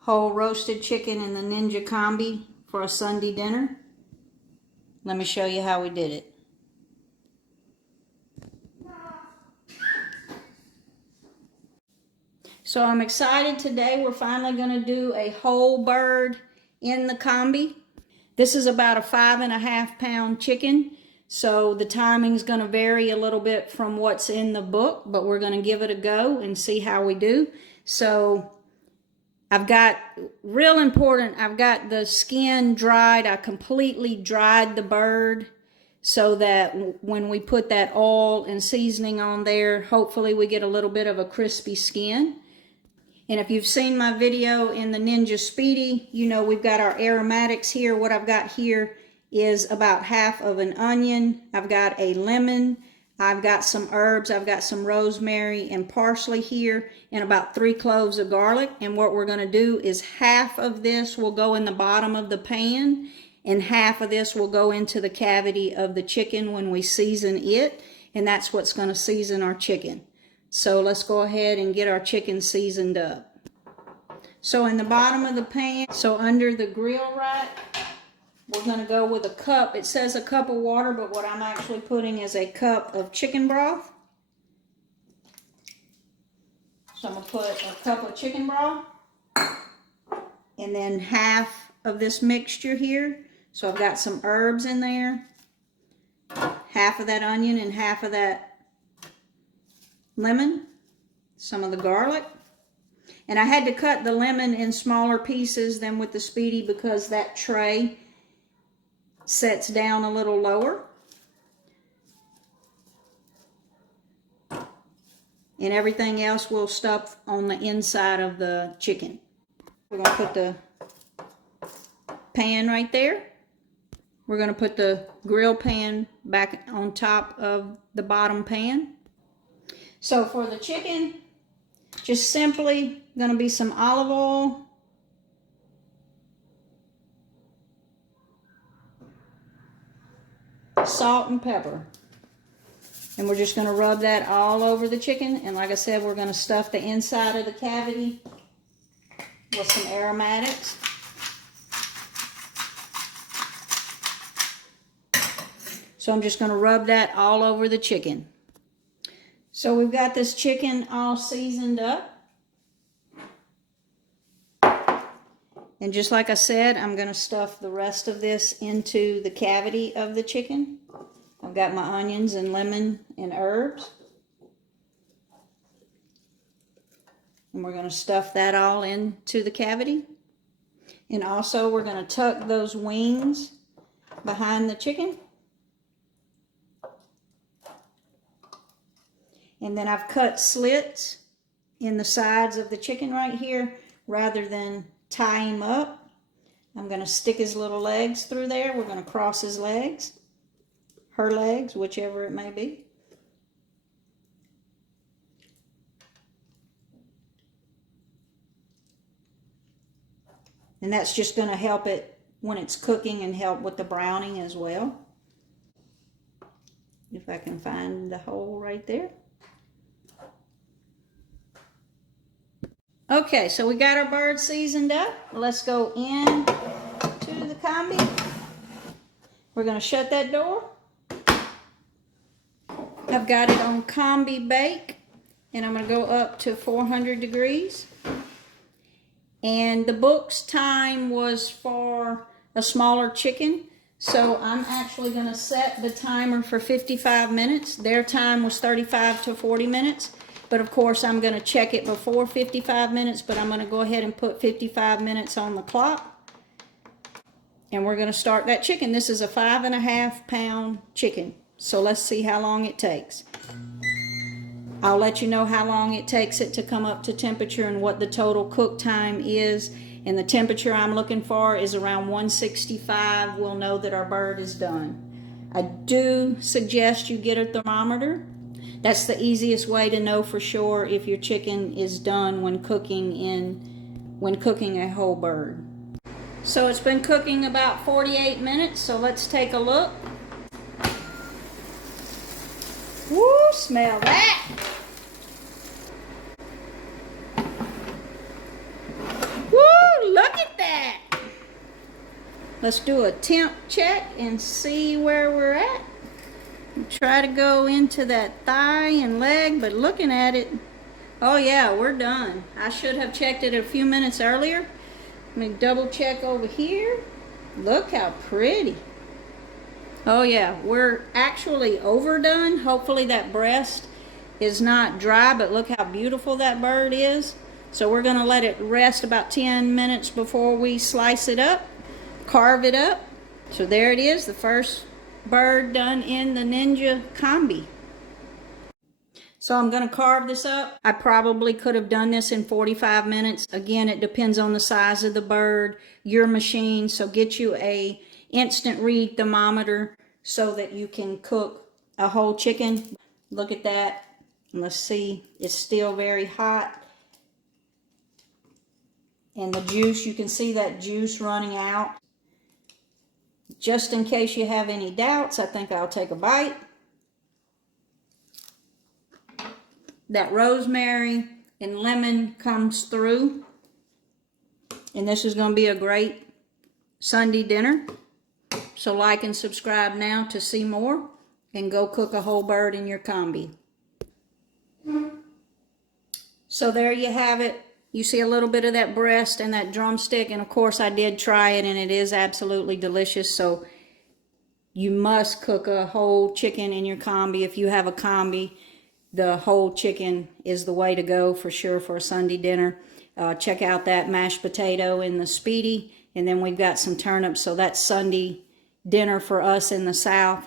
whole roasted chicken in the Ninja Combi for a Sunday dinner. Let me show you how we did it. So I'm excited today. We're finally going to do a whole bird in the combi. This is about a 5.5 pound chicken. So the timing's going to vary a little bit from what's in the book, but we're going to give it a go and see how we do. So I've got, real important, I've got the skin dried. I completely dried the bird so that when we put that oil and seasoning on there, hopefully we get a little bit of a crispy skin. And if you've seen my video in the Ninja Speedi, you know we've got our aromatics here. What I've got here is about half of an onion. I've got a lemon. I've got some herbs. I've got some rosemary and parsley here and about 3 cloves of garlic. And what we're going to do is half of this will go in the bottom of the pan and half of this will go into the cavity of the chicken when we season it. And that's what's going to season our chicken. So let's go ahead and get our chicken seasoned up. So in the bottom of the pan, so under the grill rack, we're going to go with a cup. It says a cup of water, but what I'm actually putting is a cup of chicken broth. So I'm going to put a cup of chicken broth and then half of this mixture here. So I've got some herbs in there, half of that onion and half of that lemon, some of the garlic. And I had to cut the lemon in smaller pieces than with the Speedi because that tray sets down a little lower. And everything else will stuff on the inside of the chicken. We're going to put the pan right there. We're going to put the grill pan back on top of the bottom pan. So for the chicken, just simply going to be some olive oil, salt and pepper. And we're just going to rub that all over the chicken. And like I said, we're going to stuff the inside of the cavity with some aromatics. So I'm just going to rub that all over the chicken. So we've got this chicken all seasoned up. And just like I said, I'm going to stuff the rest of this into the cavity of the chicken. I've got my onions and lemon and herbs. And we're going to stuff that all into the cavity. And also we're going to tuck those wings behind the chicken. And then I've cut slits in the sides of the chicken right here. Rather than tie him up, I'm going to stick his little legs through there. We're going to cross his legs, her legs, whichever it may be. And that's just going to help it when it's cooking and help with the browning as well. If I can find the hole right there. Okay, so we got our bird seasoned up. Let's go in to the combi. We're going to shut that door. I've got it on combi bake, and I'm going to go up to 400 degrees. And the book's time was for a smaller chicken, so I'm actually going to set the timer for 55 minutes. Their time was 35 to 40 minutes. But of course, I'm going to check it before 55 minutes, but I'm going to go ahead and put 55 minutes on the clock. And we're going to start that chicken. This is a 5.5 pound chicken. So let's see how long it takes. I'll let you know how long it takes it to come up to temperature and what the total cook time is. And the temperature I'm looking for is around 165. We'll know that our bird is done. I do suggest you get a thermometer. That's the easiest way to know for sure if your chicken is done when cooking a whole bird. So it's been cooking about 48 minutes, so let's take a look. Woo, smell that! Woo, Let's do a temp check and see where we're at. Try to go into that thigh and leg, but looking at it, oh yeah, we're done. I should have checked it a few minutes earlier. Let me double check over here. Look how pretty. Oh yeah, we're actually overdone. Hopefully that breast is not dry, but look how beautiful that bird is. So we're gonna let it rest about 10 minutes before we slice it up, carve it up. So there it is, the first bird done in the Ninja Combi. So I'm going to carve this up. I probably could have done this in 45 minutes. Again, it depends on the size of the bird, your machine. So get you a instant read thermometer so that you can cook a whole chicken. Look at that. Let's see, it's still very hot. And the juice, you can see that juice running out. Just in case you have any doubts, I think I'll take a bite. That rosemary and lemon comes through. And this is going to be a great Sunday dinner. So like and subscribe now to see more. And go cook a whole bird in your combi. So there you have it. You see a little bit of that breast and that drumstick. And of course I did try it and it is absolutely delicious. So you must cook a whole chicken in your combi. If you have a combi, the whole chicken is the way to go for sure for a Sunday dinner. Check out that mashed potato in the Speedi. And then we've got some turnips. So that's Sunday dinner for us in the South.